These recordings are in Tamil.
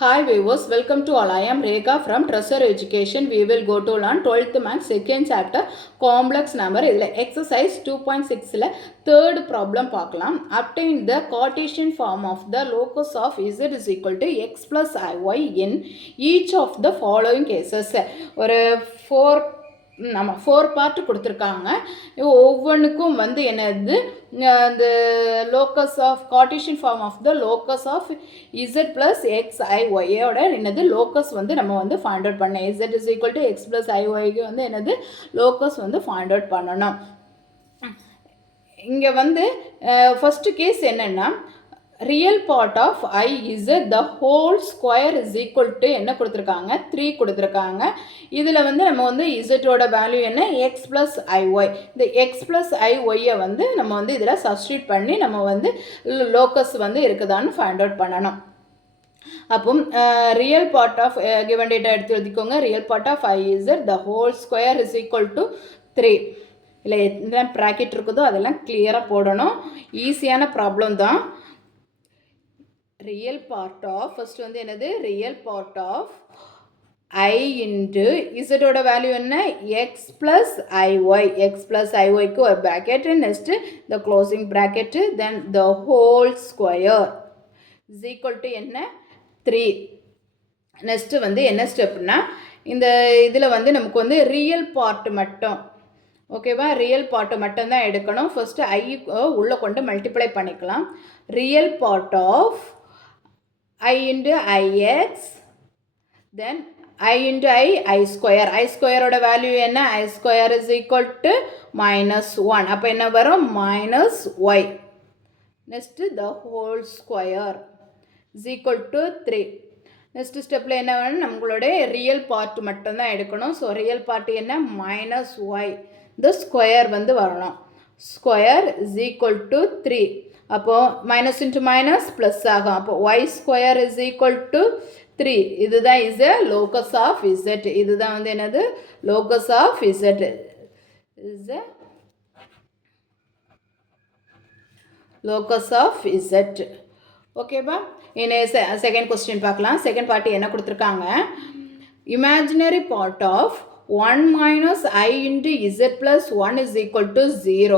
Hi viewers, welcome to all. I am Rekha from Treasure Education. We will go to learn 12th Maths second chapter complex number. Exercise 2.6 third problem பார்க்கலாம். Obtain the Cartesian form of the locus of z is equal to x plus iy in each of the following cases. ஒரு 4 பார்ட் கொடுத்துருக்காங்க. ஒவ்வொன்றுக்கும் வந்து என்னது the locus of Cartesian form of the locus of z plus x i y ஓட என்னது locus வந்து நம்ம வந்து find out பண்ண z is equal to x plus i y க்கு வந்து என்னது locus வந்து find out பண்ணணும். இங்கே வந்து ஃபர்ஸ்ட் கேஸ் என்னன்னா real part of I is the whole square is equal to என்ன கொடுத்துருக்காங்க 3 கொடுத்துருக்காங்க. இதில் வந்து நம்ம வந்து இசட்டோட வேல்யூ என்ன x plus iy. இந்த x plus iy வந்து நம்ம வந்து இதில் சப்ஸ்டியூட் பண்ணி நம்ம வந்து லோக்கஸ் வந்து இருக்குதான்னு ஃபைண்ட் அவுட் பண்ணணும். அப்போ real part of given data எடுத்து எழுதிக்கோங்க. Real part of I is the whole square is equal to 3. இல்லை எந்த ப்ராக்கெட் இருக்குதோ அதெல்லாம் கிளியராக போடணும். ஈஸியான ப்ராப்ளம் தான். ரியல் பார்ட் ஆஃப் ஃபர்ஸ்ட் வந்து என்னது real part of I into இசட்டோட வேல்யூ என்ன x plus iy. X plus ஐஒய்க்கு ஒரு bracket, next the closing bracket, then the whole square is equal to என்ன 3. நெக்ஸ்ட்டு வந்து என்ன ஸ்டெப்னா இந்த இதில் வந்து நமக்கு வந்து ரியல் பார்ட் மட்டும் ஓகேவா, ரியல் பார்ட்டை மட்டும்தான் எடுக்கணும். ஃபர்ஸ்ட்டு ஐ உள்ளே கொண்டு மல்டிப்ளை பண்ணிக்கலாம். Real part of I into ix, then I into I square. I square ஓட வேல்யூ என்ன I square is equal to minus 1. அப்போ என்ன வரும் minus y. Next the whole square is equal to 3. Next ஸ்டெப்பில் என்ன வேணும் நம்மளோட ரியல் பார்ட் மட்டும்தான் எடுக்கணும். ஸோ ரியல் பார்ட் என்ன minus y. இந்த ஸ்கொயர் வந்து வரணும். Square is equal to 3. அப்போது மைனஸ் இன்ட்டு மைனஸ் ப்ளஸ் ஆகும். அப்போது Y square is equal to 3. இதுதான் is a locus of Z. இதுதான் வந்து என்னது locus of Z is a locus of Z. ஓகேவா, இன்னும் செகண்ட் கொஸ்டின் பார்க்கலாம். செகண்ட் பார்ட்டி என்ன கொடுத்துருக்காங்க imaginary part of 1 minus I into z plus 1 is equal to 0.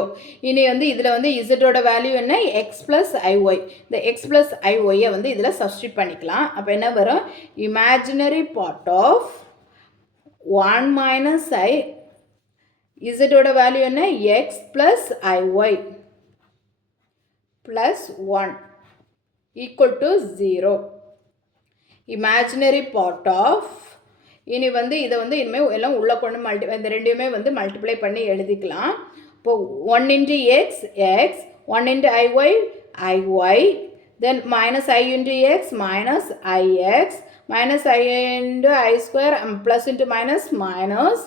இனி வந்து இதில் வந்து zோட வேல்யூ என்ன x plus iy. இந்த x plus iy வந்து இதில் சப்ஸ்டியூட் பண்ணிக்கலாம். அப்போ என்ன வரும் imaginary part of 1 minus I zோட வேல்யூ என்ன x plus iy plus 1 equal to 0. Imaginary part of இனி வந்து இதை வந்து இனிமேல் எல்லாம் உள்ளே கொண்டு இந்த ரெண்டையுமே வந்து மல்டிப்ளை பண்ணி எழுதிக்கலாம். இப்போது 1 into x x, 1 into iy iy, then minus I into x minus ix, minus I into I square plus into minus minus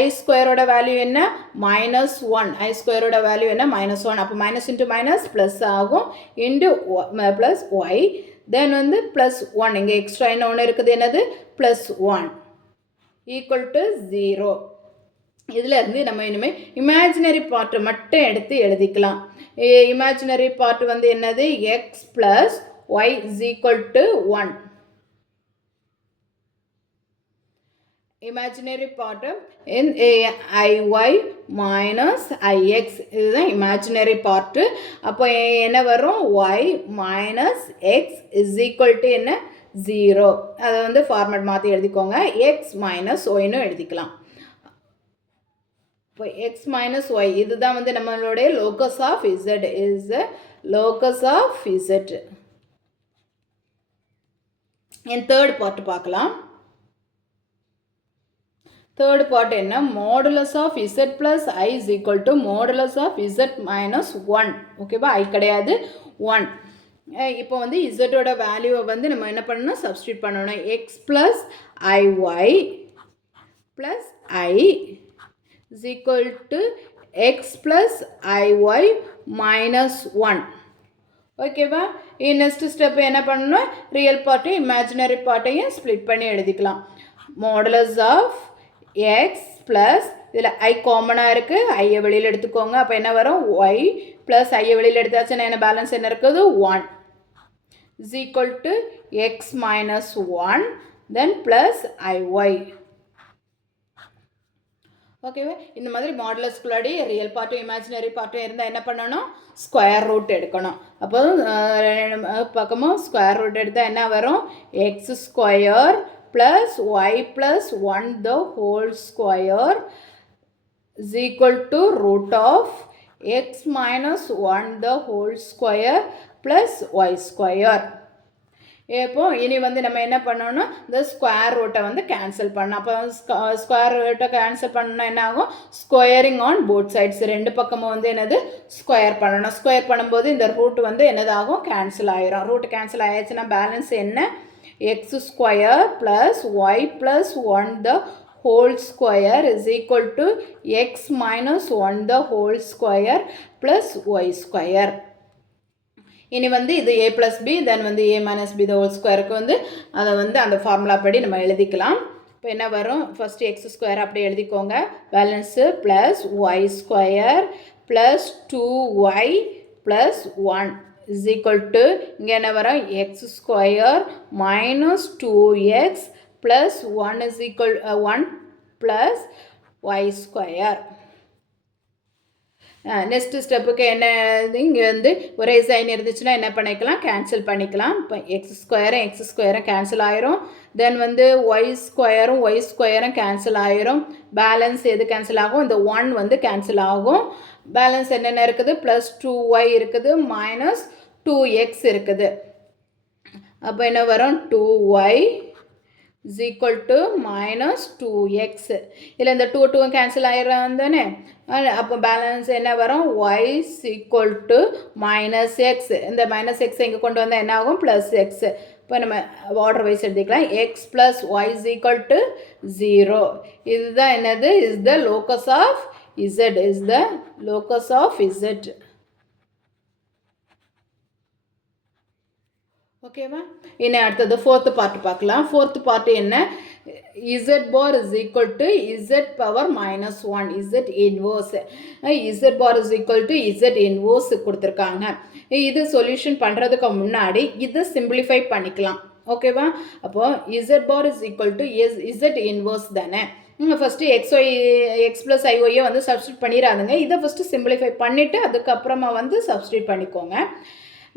I ஸ்கொயரோட வேல்யூ என்ன minus 1. I ஸ்கொயரோட வேல்யூ என்ன minus 1. அப்போ மைனஸ் இன்ட்டு மைனஸ் ப்ளஸ் ஆகும் இன்ட்டு ப்ளஸ் ஒய், தென் வந்து ப்ளஸ் 1. இங்கே எக்ஸ்ட்ரா என்ன ஒன்று இருக்குது என்னது ப்ளஸ் 1 ஈக்குவல் டு 0. இதில் இருந்து நம்ம இனிமேல் இமேஜினரி பார்ட்டை மட்டும் எடுத்து எழுதிக்கலாம். இமேஜினரி பார்ட் வந்து என்னது X plus Y is equal to 1. Imaginary part IY minus IX இதுதான் இமேஜினரி பார்ட்டு. அப்போ என்ன வரும் Y minus X is equal to என்ன 0. அதை வந்து ஃபார்மேட் மாற்றி எழுதிக்கோங்க. எக்ஸ் மைனஸ் ஒய்னு எழுதிக்கலாம். இப்போ எக்ஸ் மைனஸ் ஒய் இதுதான் வந்து நம்மளுடைய locus of Z is locus of Z. என் தேர்ட் பார்ட் பார்க்கலாம். தேர்ட் பார்ட் என்ன modulus of Z plus I is equal to modulus of Z minus 1. ஓகேவா, ஐ கிடையாது 1. இப்போ வந்து இசட்டோட வேல்யூவை வந்து நம்ம என்ன பண்ணணும் சப்ஸ்டியூட் பண்ணணும். X plus ஐஒய் plus I is equal to X plus ஐஒய் minus 1. ஓகேவா, நெக்ஸ்ட் ஸ்டெப் என்ன பண்ணணும் ரியல் பார்ட்டையும் இமேஜினரி பார்ட்டையும் ஸ்ப்ளிட் பண்ணி எழுதிக்கலாம். மாடுலஸ் ஆஃப் எக்ஸ் ப்ளஸ் இதில் ஐ காமனாக இருக்குது, ஐயை வெளியில் எடுத்துக்கோங்க. அப்போ என்ன வரும் ஒய் ப்ளஸ் ஐயை வெளியில் எடுத்தாச்சுன்னா என்ன பேலன்ஸ் என்ன இருக்குது 1 is equal to x minus 1 then plus iy. ஓகேவா? இந்த மாதிரி மாடுலஸ்குள்ளாடி ரியல் பார்ட்டும் இமேஜினரி பார்ட்டும் இருந்தால் என்ன பண்ணணும்? ஸ்கொயர் ரூட் எடுக்கணும். அப்போ பக்கமும் ஸ்கொயர் ரூட் எடுத்தால் என்ன வரும்? X square plus Y plus 1 the whole square is equal to root of X minus 1 the whole square plus Y square. இப்போ இனி வந்து நம்ம என்ன பண்ணணும்? இந்த ஸ்கொயர் ரூட்டை வந்து கேன்சல் பண்ணணும். அப்போ ஸ்கொயர் ரூட்டை கேன்சல் பண்ணணும்னா என்ன ஆகும்? ஸ்கொயரிங் ஆன் போத் சைட்ஸ், ரெண்டு பக்கமும் வந்து என்னது ஸ்கொயர் பண்ணணும். ஸ்கொயர் பண்ணும்போது இந்த ரூட் வந்து என்னதாகும்? கேன்சல் ஆயிரும். ரூட் கேன்சல் ஆயிடுச்சுன்னா பேலன்ஸ் என்ன? X square plus Y plus 1 the whole square is equal to x minus 1 the whole square plus Y square. இனி வந்து இது a ப்ளஸ் பி தென் வந்து a minus b the whole ஸ்கொயருக்கு வந்து அதை வந்து அந்த ஃபார்முலா படி நம்ம எழுதிக்கலாம். இப்போ என்ன வரும்? ஃபஸ்ட்டு எக்ஸ் ஸ்கொயர் அப்படியே எழுதிக்கோங்க. Balance plus Y square plus 2y plus 1 is equal to இங்கே என்ன வரும்? X square minus 2x plus 1 is equal 1 plus Y square. Next ஸ்டெப்புக்கு என்ன? இங்கே வந்து ஒரே சைன் இருந்துச்சுன்னா என்ன பண்ணிக்கலாம்? கேன்சல் பண்ணிக்கலாம். இப்போ எக்ஸ் ஸ்கொயரும் கேன்சல் ஆயிரும். தென் வந்து ஒய் ஸ்கொயரும் கேன்சல் ஆயிரும். பேலன்ஸ் எது கேன்சல் ஆகும்? இந்த 1 வந்து கேன்சல் ஆகும். பேலன்ஸ் என்னென்ன இருக்குது? ப்ளஸ் 2y இருக்குது, மைனஸ் 2x இருக்குது. அப்போ என்ன வரும்? 2y is equal to minus 2x. இதில் இந்த 2 கேன்சல் ஆயிடும் தானே. அப்போ பேலன்ஸ் என்ன வரும்? y is equal to minus x. இந்த மைனஸ் எக்ஸ் இங்கே கொண்டு வந்தால் என்ன ஆகும்? Plus x. இப்போ நம்ம ஆர்டர் வைஸ் எழுதிக்கலாம். X plus Y is equal to 0. இதுதான் என்னது? Is the locus of z. Is the locus of z. ஓகேவா? இனி அடுத்தது ஃபோர்த்து பார்ட் பார்க்கலாம். ஃபோர்த்து பார்ட் என்ன? z bar is equal to z power minus 1 z inverse. z bar is equal to z inverse கொடுத்துருக்காங்க. இது சொல்யூஷன் பண்ணுறதுக்கு முன்னாடி இதை சிம்பிளிஃபை பண்ணிக்கலாம். ஓகேவா? அப்போது z bar is equal to z inverse தானே. ஃபஸ்ட்டு எக்ஸ் ப்ளஸ் ஐஒய்யை வந்து சப்ஸ்டியூட் பண்ணிடாதுங்க. இதை ஃபஸ்ட்டு சிம்பிளிஃபை பண்ணிவிட்டு அதுக்கப்புறமா வந்து சப்ஸ்டியூட் பண்ணிக்கோங்க.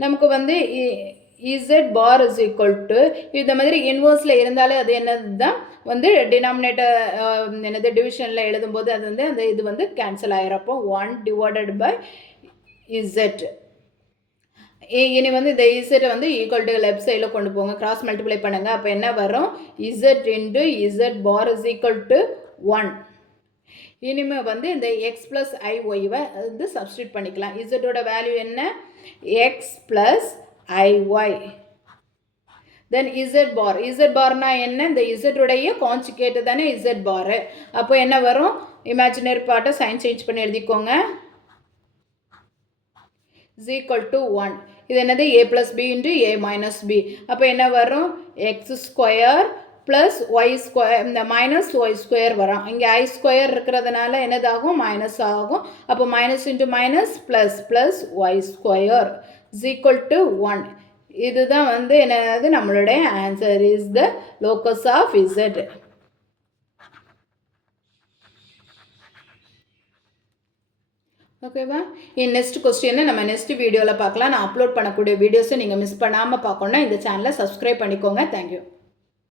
நமக்கு வந்து z bar is equal to இந்த மாதிரி இன்வர்ஸில் இருந்தாலே அது என்னது தான் வந்து டினாமினேட்டர் என்னது டிவிஷனில் எழுதும்போது அது வந்து அந்த இது வந்து கேன்சல் ஆகிறப்போ 1 டிவைடட் பை z. இனி வந்து இந்த இசட்டை வந்து ஈக்குவல் டு லெஃப்ட் சைடில் கொண்டு போங்க, கிராஸ் மல்டிப்ளை பண்ணுங்கள். அப்போ என்ன வரும்? z into z bar is equal to 1. இனிமேல் வந்து இந்த எக்ஸ் ப்ளஸ் ஐஒய்வை வந்து சப்ஸ்டியூட் பண்ணிக்கலாம். இசட்டோட வேல்யூ என்ன? X plus iy. தென் z பார்னா என்ன? இந்த z உடைய கான்ஜுகேட் தானே z பார். அப்போ என்ன வரும்? இமேஜினரி பார்ட்டை சைன் சேஞ்ச் பண்ணி எழுதிக்கோங்க. is equal to 1. இது என்னது? a plus b into a minus b. அப்போ என்ன வரும்? x square plus Y square, இந்த மைனஸ் ஒய் ஸ்கொயர் வரும். இங்கே ஐ ஸ்கொயர் இருக்கிறதுனால என்னதாகும்? மைனஸ் ஆகும். அப்போ minus into minus plus plus Y square is equal to 1. இதுதான் வந்து என்னது? நம்மளுடைய answer is the locus of z. ஓகேவா? நெக்ஸ்ட் கொஸ்டினை நம்ம நெக்ஸ்ட் வீடியோவில் பார்க்கலாம். நான் அப்லோட் பண்ணக்கூடிய வீடியோஸை நீங்கள் மிஸ் பண்ணாமல் பார்க்கணுன்னா இந்த சேனலை சப்ஸ்கிரைப் பண்ணிக்கோங்க. தேங்க்யூ.